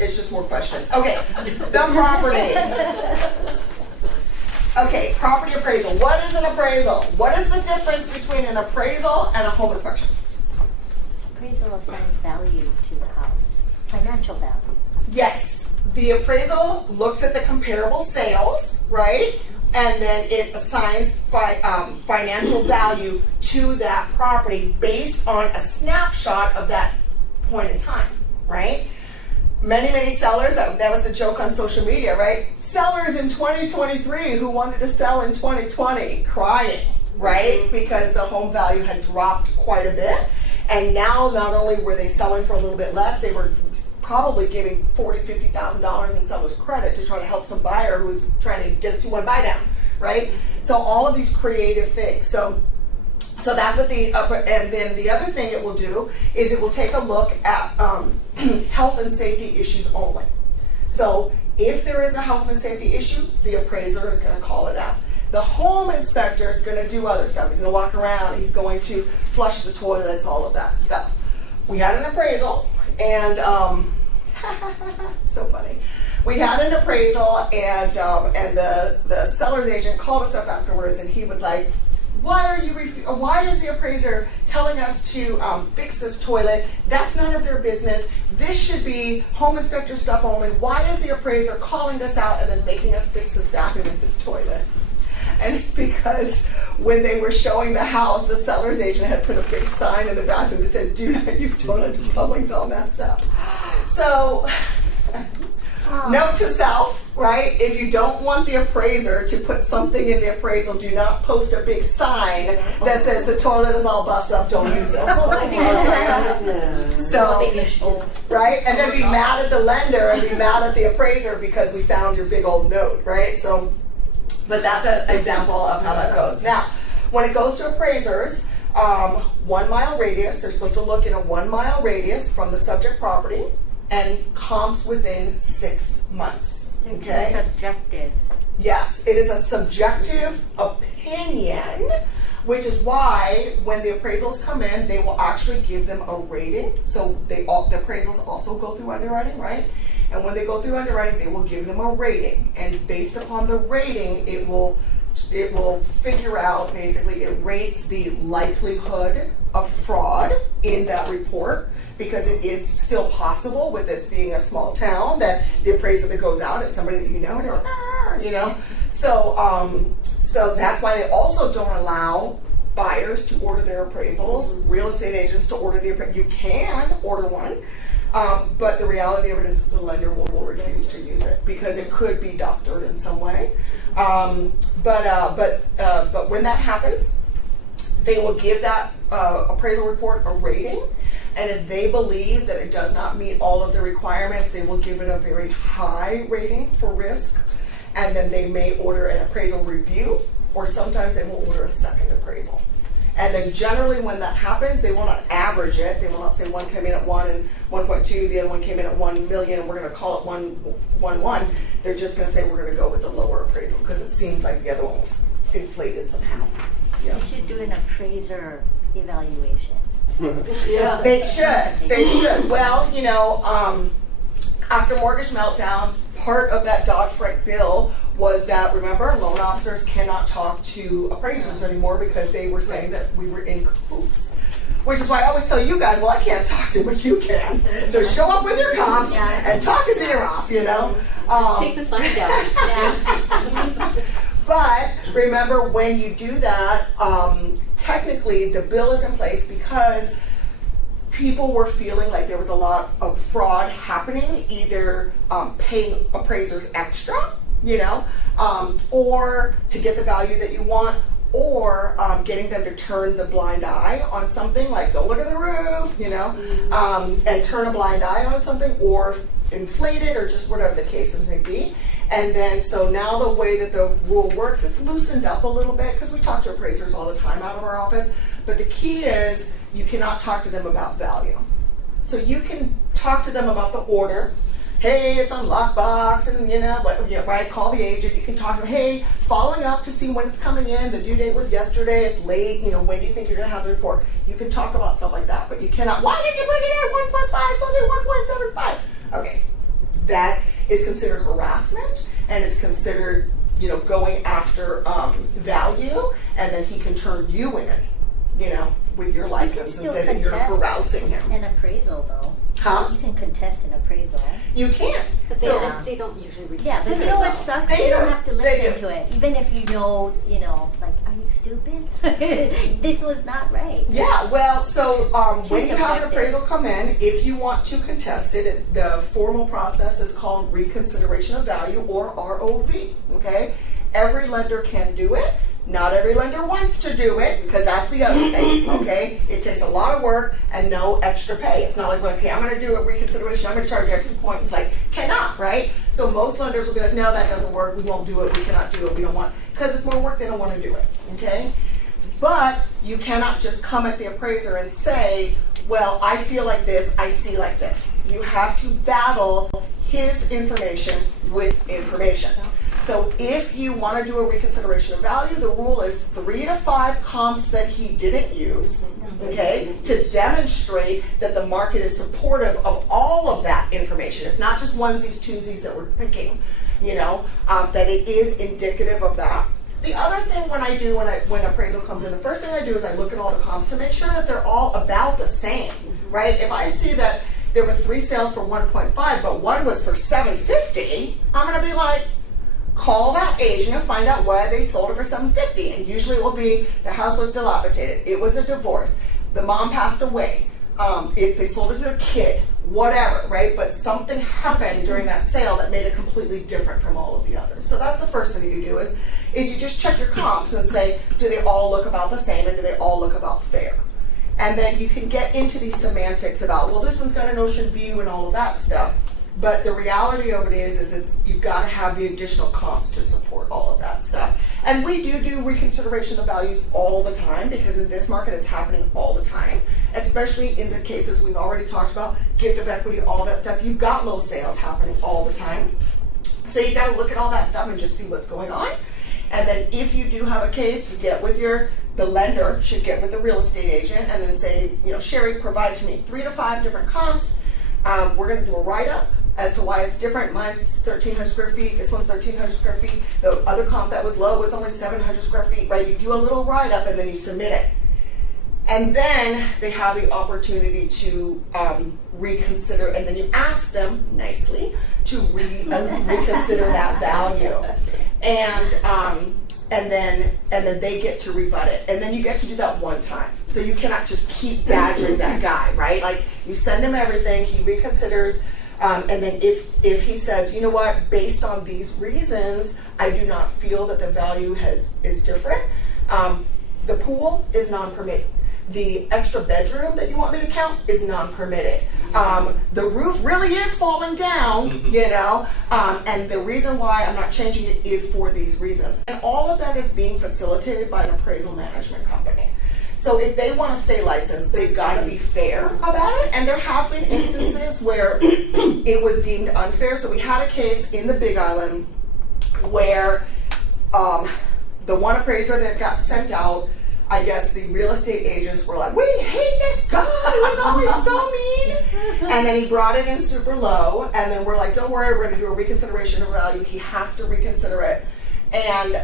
It's just more questions. Okay, the property. Okay, property appraisal. What is an appraisal? What is the difference between an appraisal and a home inspection? Appraisal assigns value to the house, financial value. Yes, the appraisal looks at the comparable sales, right? And then it assigns financial value to that property based on a snapshot of that point in time, right? Many sellers, that was the joke on social media, right? Sellers in 2023 who wanted to sell in 2020 crying, right? Because the home value had dropped quite a bit. And now not only were they selling for a little bit less, they were probably giving $40,000, $50,000 in seller's credit to try to help some buyer who was trying to get a 2-1 buy down, right? So all of these creative things. So that's what and then the other thing it will do is it will take a look at health and safety issues only. So if there is a health and safety issue, the appraiser is going to call it out. The home inspector is going to do other stuff. He's going to walk around. He's going to flush the toilets, all of that stuff. We had an appraisal, and so funny. We had an appraisal, and the seller's agent called us up afterwards, and he was like, why is the appraiser telling us to fix this toilet? That's none of their business. This should be home inspector stuff only. Why is the appraiser calling us out and then making us fix this bathroom and this toilet? And it's because when they were showing the house, the seller's agent had put a big sign in the bathroom that said, do not use toilet, the plumbing's all messed up. So, note to self, right? If you don't want the appraiser to put something in the appraisal, do not post a big sign that says the toilet is all busted up, don't use this. So, right? And then be mad at the lender and be mad at the appraiser because we found your big old note, right? So, but that's an example of how that goes. Now, when it goes to appraisers, 1 mile radius, they're supposed to look in a 1 mile radius from the subject property and comps within 6 months. Okay. Subjective. Yes, it is a subjective opinion, which is why when the appraisals come in, they will actually give them a rating. So the appraisals also go through underwriting, right? And when they go through underwriting, they will give them a rating. And based upon the rating, it will figure out, basically, it rates the likelihood of fraud in that report, because it is still possible with this being a small town that the appraiser that goes out is somebody that you know, and you're like, you know. So that's why they also don't allow buyers to order their appraisals, real estate agents to order the appraisal. You can order one. But the reality of it is the lender will refuse to use it because it could be doctored in some way. But when that happens, they will give that appraisal report a rating. And if they believe that it does not meet all of the requirements, they will give it a very high rating for risk. And then they may order an appraisal review, or sometimes they will order a second appraisal. And then generally when that happens, they will not average it. They will not say one came in at 1 and 1.2, the other one came in at 1 million, and we're going to call it 1.1. They're just going to say we're going to go with the lower appraisal because it seems like the other one was inflated somehow. Yeah. They should do an appraiser evaluation. Yeah. They should. Well, you know, after mortgage meltdown, part of that Dodd-Frank bill was that, remember, loan officers cannot talk to appraisers anymore because they were saying that we were in cahoots. Which is why I always tell you guys, well, I can't talk to him, but you can. So show up with your comps and talk his ear off, you know. Take the sun down. But remember, when you do that, technically the bill is in place because people were feeling like there was a lot of fraud happening, either paying appraisers extra, you know, or to get the value that you want, or getting them to turn the blind eye on something, like don't look at the roof, you know, and turn a blind eye on something, or inflate it, or just whatever the case may be. And then, so now the way that the rule works, it's loosened up a little bit because we talk to appraisers all the time out of our office. But the key is you cannot talk to them about value. So you can talk to them about the order. Hey, it's on lockbox, and you know, right? Call the agent. You can talk to them. Hey, following up to see when it's coming in. The due date was yesterday. It's late. You know, when do you think you're going to have the report? You can talk about stuff like that, but you cannot. Why did you bring it in 1.5? Supposed to be 1.75. Okay, that is considered harassment, and it's considered, going after value, and then he can turn you in, with your license and still say that you're contest harassing him. An appraisal, though. Huh? You can contest an appraisal. You can. But So, they don't usually reconsider. Yeah, but you know what sucks? They They don't do. have to They listen do. to it. Even if like, are you stupid? This was not right. yeah, well, so It's too when you have an subjective. appraisal come in, if you want to contest it, the formal process is called reconsideration of value, or ROV, okay? Every lender can do it. Not every lender wants to do it, because that's the other thing, okay? It takes a lot of work and no extra pay. It's not like, okay, I'm going to do a reconsideration, I'm going to charge you extra points. It's like, cannot, right? So most lenders will be like, no, that doesn't work, we won't do it, we cannot do it, we don't want, because it's more work, they don't want to do it, okay? But you cannot just come at the appraiser and say, well, I feel like this, I see like this. You have to battle his information with information. So if you want to do a reconsideration of value, the rule is 3 to 5 comps that he didn't use, okay, to demonstrate that the market is supportive of all of that information. It's not just onesies, twosies that we're picking, that it is indicative of that. The other thing when appraisal comes in, the first thing I do is I look at all the comps to make sure that they're all about the same, right? If I see that there were 3 sales for 1.5, but one was for 750, I'm going to be like, call that agent and find out why they sold it for $750. And usually it will be the house was dilapidated, it was a divorce, the mom passed away, if they sold it to their kid, whatever, right? But something happened during that sale that made it completely different from all of the others. So that's the first thing you do is you just check your comps and say, do they all look about the same and do they all look about fair? And then you can get into these semantics about, well, this one's got an ocean view and all of that stuff. But the reality of it is you've got to have the additional comps to support all of that stuff. And we do reconsideration of values all the time, because in this market it's happening all the time, especially in the cases we've already talked about, gift of equity, all that stuff. You've got low sales happening all the time. So you've got to look at all that stuff and just see what's going on. And then if you do have a case, you get with the lender should get with the real estate agent and then say, Sherry, provide to me 3 to 5 different comps. We're going to do a write-up as to why it's different. Mine's 1,300 square feet. This one's 1,300 square feet. The other comp that was low was only 700 square feet, right? You do a little write-up and then you submit it. And then they have the opportunity to reconsider, and then you ask them nicely to reconsider that value. And then they get to rebut it. And then you get to do that one time. So you cannot just keep badgering that guy, right? Like, you send him everything, he reconsiders, and then if he says, you know what, based on these reasons, I do not feel that the value is different, the pool is non-permitted. The extra bedroom that you want me to count is non-permitted. The roof really is falling down, and the reason why I'm not changing it is for these reasons. And all of that is being facilitated by an appraisal management company. So if they want to stay licensed, they've got to be fair about it. And there have been instances where it was deemed unfair. So we had a case in the Big Island where the one appraiser that got sent out, I guess the real estate agents were like, we hate this guy, he was always so mean. And then he brought it in super low, and then we're like, don't worry, we're going to do a reconsideration of value. He has to reconsider it. And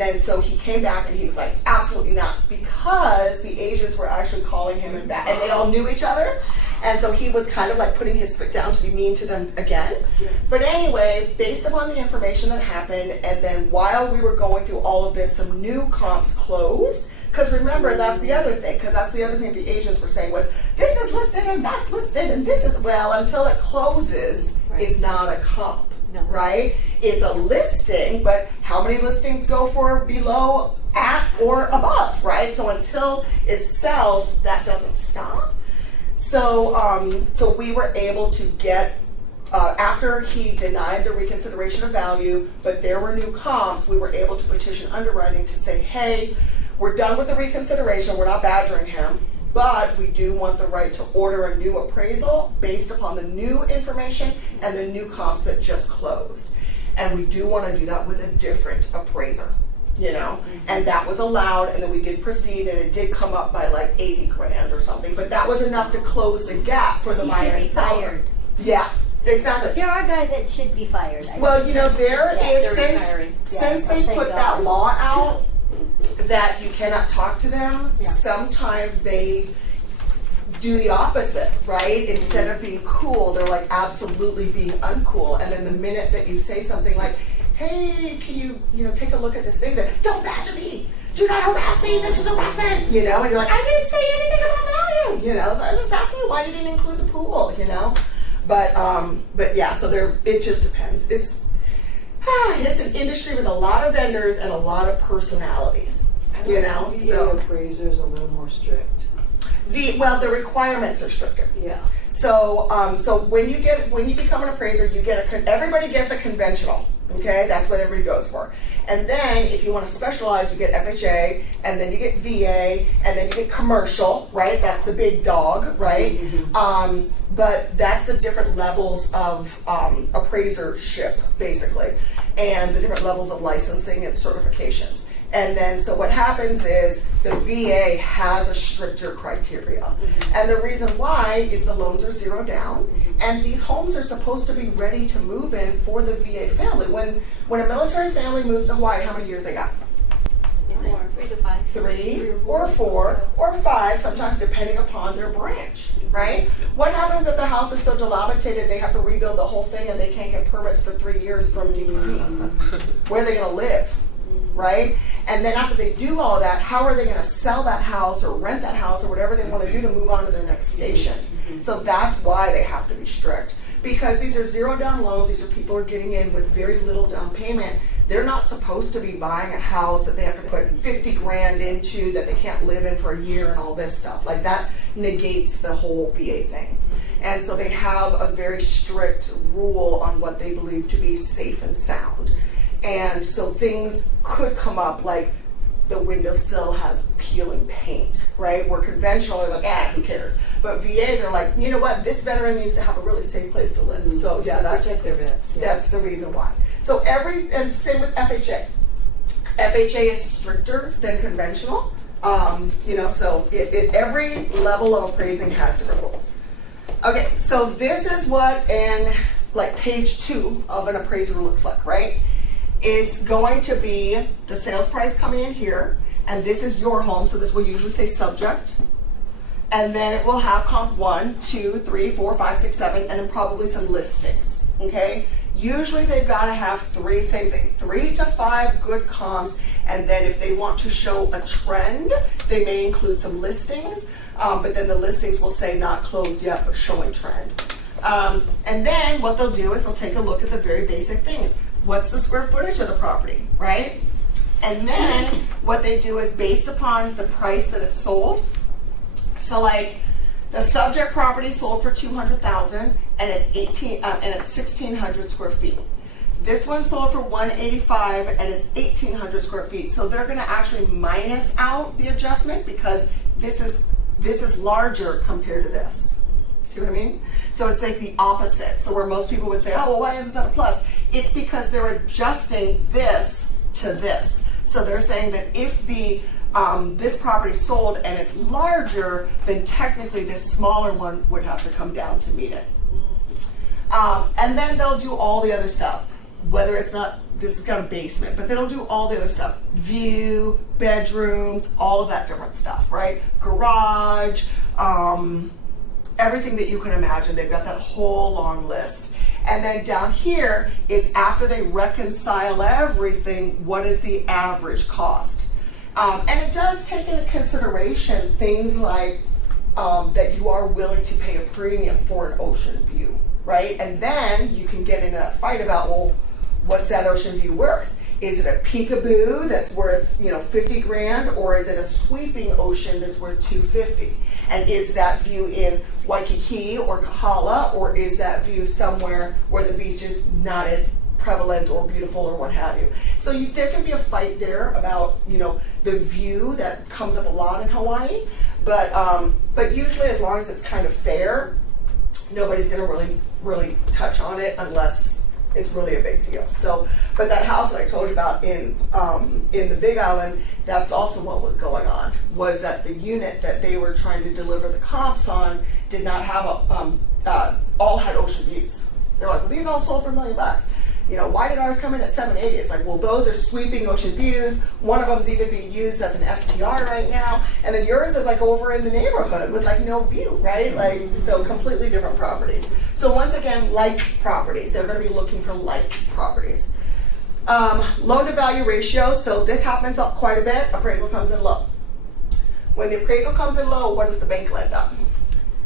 then so he came back and he was like, absolutely not, because the agents were actually calling him and back, and they all knew each other. And so he was kind of like putting his foot down to be mean to them again. Yeah. But anyway, based upon the information that happened, and then while we were going through all of this, some new comps closed. Because remember, that's the other thing, the agents were saying was, this is listed and that's listed and this is, well, until it closes, right. It's not a comp, no. Right? It's a listing, but how many listings go for below, at, or above, right? So until it sells, that doesn't stop. So we were able to get, after he denied the reconsideration of value, but there were new comps, we were able to petition underwriting to say, hey, we're done with the reconsideration, we're not badgering him, but we do want the right to order a new appraisal based upon the new information and the new comps that just closed. And we do want to do that with a different appraiser, and that was allowed, and then we did proceed, and it did come up by like 80 grand or something, but that was enough to close the gap for the buyer and seller. Fired. Yeah. Exactly. There are guys that should be fired. Well, you know, there Yeah, is they're retiring. since they thank put God. that law out that you cannot talk to them, Yeah. sometimes they do the opposite, right? Instead of being cool, they're like absolutely being uncool. And then the minute that you say something like, "Hey, can you take a look at this thing?" That don't badger me. Do not harass me. This is harassment. And you're like, "I didn't say anything about value." So I'm just asking you why you didn't include the pool. But yeah. So it just depends. It's an industry with a lot of vendors and a lot of personalities. So appraisers a little more strict. The requirements are stricter. Yeah. So when you become an appraiser, everybody gets a conventional. Okay, that's what everybody goes for. And then if you want to specialize, you get FHA, and then you get VA, and then you get commercial, right? That's the big dog, right? Mm-hmm. But that's the different levels of appraisership, basically, and the different levels of licensing and certifications. And then, so what happens is the VA has a stricter criteria. Mm-hmm. And the reason why is the loans are zero down, and these homes are supposed to be ready to move in for the VA family. When a military family moves to Hawaii, how many years they got? 3 to 5. 3 or 4 or 5, sometimes depending upon their branch, right? What happens if the house is so dilapidated they have to rebuild the whole thing and they can't get permits for 3 years from DPP? Where are they going to live? Right? And then after they do all that, how are they going to sell that house or rent that house or whatever they want to do to move on to their next station? So that's why they have to be strict. Because these are zero down loans. These are people who are getting in with very little down payment. They're not supposed to be buying a house that they have to put 50 grand into that they can't live in for a year and all this stuff. Like that negates the whole VA thing. And so they have a very strict rule on what they believe to be safe and sound. And so things could come up like the windowsill has peeling paint, right? Where conventional, they're like, who cares? But VA, they're like, you know what? This veteran needs to have a really safe place to live. So yeah, Protect their vets. Yeah. That's the reason why. So and same with FHA. FHA is stricter than conventional. So every level of appraising has different rules. Okay, so this is what page 2 of an appraiser looks like, right? Is going to be the sales price coming in here, and this is your home, so this will usually say subject, and then it will have comp 1, 2, 3, 4, 5, 6, 7, and then probably some listings. Okay, usually they've got to have 3 to 5 good comps, and then if they want to show a trend, they may include some listings, but then the listings will say not closed yet but showing trend. And then what they'll do is they'll take a look at the very basic things. What's the square footage of the property, right? And then what they do is based upon the price that it's sold. So like the subject property sold for $200,000 and it's 1,600 square feet. This one sold for $185 and it's 1,800 square feet. So they're going to actually minus out the adjustment because this is larger compared to this. See what I mean? So it's like the opposite. So where most people would say, oh, well, why isn't that a plus? It's because they're adjusting this to this. So they're saying that if this property sold and it's larger, then technically this smaller one would have to come down to meet it. And then they'll do all the other stuff. Whether it's not, this has got a basement, but they'll do all the other stuff. View, bedrooms, all of that different stuff, right? Garage, everything that you can imagine. They've got that whole long list. And then down here is after they reconcile everything, what is the average cost? And it does take into consideration things like that you are willing to pay a premium for an ocean view, right? And then you can get into that fight about, well, what's that ocean view worth? Is it a peekaboo that's worth 50 grand, or is it a sweeping ocean that's worth $250? And is that view in Waikiki or Kahala, or is that view somewhere where the beach is not as prevalent or beautiful or what have you? So there can be a fight there about the view that comes up a lot in Hawaii, but usually as long as it's kind of fair, nobody's going to really touch on it unless it's really a big deal. So, but that house that I told you about in the Big Island, that's also what was going on, was that the unit that they were trying to deliver the comps on did not have all had ocean views. They're like, well, these all sold for $1 million. You know, why did ours come in at 780? It's like, well, those are sweeping ocean views. One of them's even being used as an STR right now. And then yours is like over in the neighborhood with like no view, right? Like, so completely different properties. So once again, like properties. They're going to be looking for like properties. Loan to value ratio. So this happens up quite a bit. Appraisal comes in low. When the appraisal comes in low, what does the bank lend up?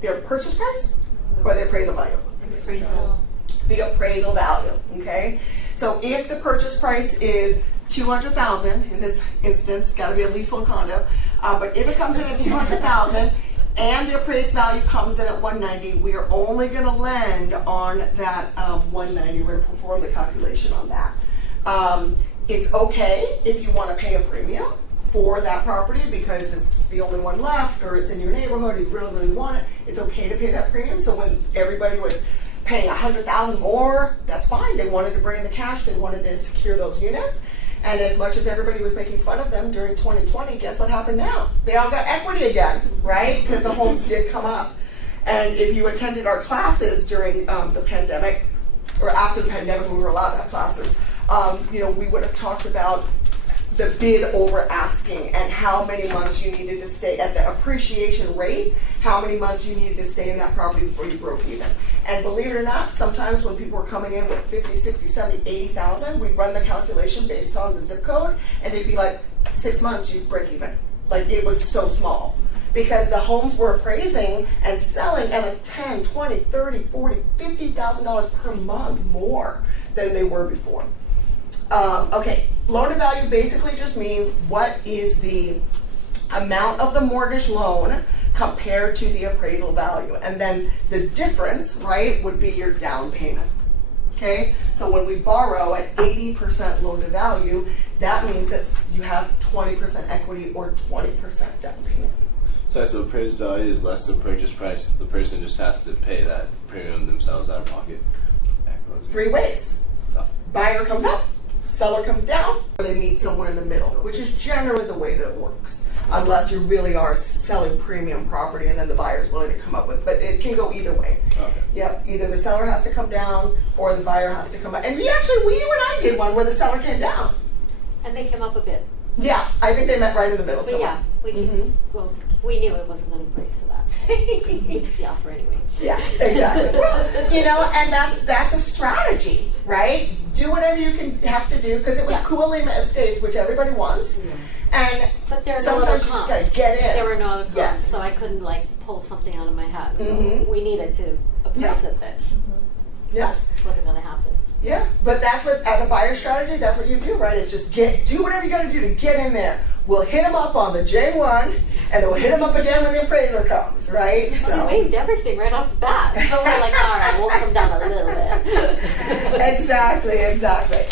Their purchase price or the appraisal value? Appraisals. The appraisal value, okay? So if the purchase price is $200,000, in this instance, got to be a leasehold condo, but if it comes in at $200,000 and the appraised value comes in at $190,000, we are only going to lend on that $190,000. We're going to perform the calculation on that. It's okay if you want to pay a premium for that property because it's the only one left or it's in your neighborhood, you really, really want it. It's okay to pay that premium. So when everybody was paying $100,000 more, that's fine. They wanted to bring in the cash. They wanted to secure those units. And as much as everybody was making fun of them during 2020, guess what happened now? They all got equity again, right? Because the homes did come up. And if you attended our classes during the pandemic, or after the pandemic when we were allowed to have classes, you know, we would have talked about the bid over asking and how many months you needed to stay at the appreciation rate, how many months you needed to stay in that property before you broke even. And believe it or not, sometimes when people were coming in with 50, 60, 70, 80,000, we'd run the calculation based on the zip code and it'd be like 6 months you'd break even. Like it was so small. Because the homes were appraising and selling at like $10, $20, $30, $40, $50,000 per month more than they were before. Okay, loan to value basically just means what is the amount of the mortgage loan compared to the appraisal value. And then the difference, right, would be your down payment. Okay, so when we borrow at 80% loan to value, that means that you have 20% equity or 20% down payment. Sorry, so appraised value is less than purchase price. The person just has to pay that premium themselves out of pocket at closing. 3 ways. Oh. Buyer comes up, seller comes down, or they meet somewhere in the middle, which is generally the way that it works. Unless you really are selling premium property and then the buyer's willing to come up with, but it can go either way. Okay. Yep, either the seller has to come down or the buyer has to come up. And you and I did one where the seller came down. And they came up a bit. Yeah, I think they met right in the middle. But So yeah, well, we knew it wasn't going to price for that. We took the offer anyway. Yeah, exactly. Well, you know, and that's a strategy, right? Do whatever you can have to do because it was Coolima Estates, which everybody wants, and But there are no other sometimes you just comps. gotta get in. There were no other comps, Yes. so I couldn't like pull something out of my hat. We needed to appraise at this. Yes. It wasn't going to happen. Yeah, but that's what, as a buyer strategy, that's what you do, right? It's just do whatever you got to do to get in there. We'll hit them up on the J1, and then we'll hit them up again when the appraiser comes, right? We waived everything right off the bat. So we're like, all right, we'll come down a little bit. Exactly.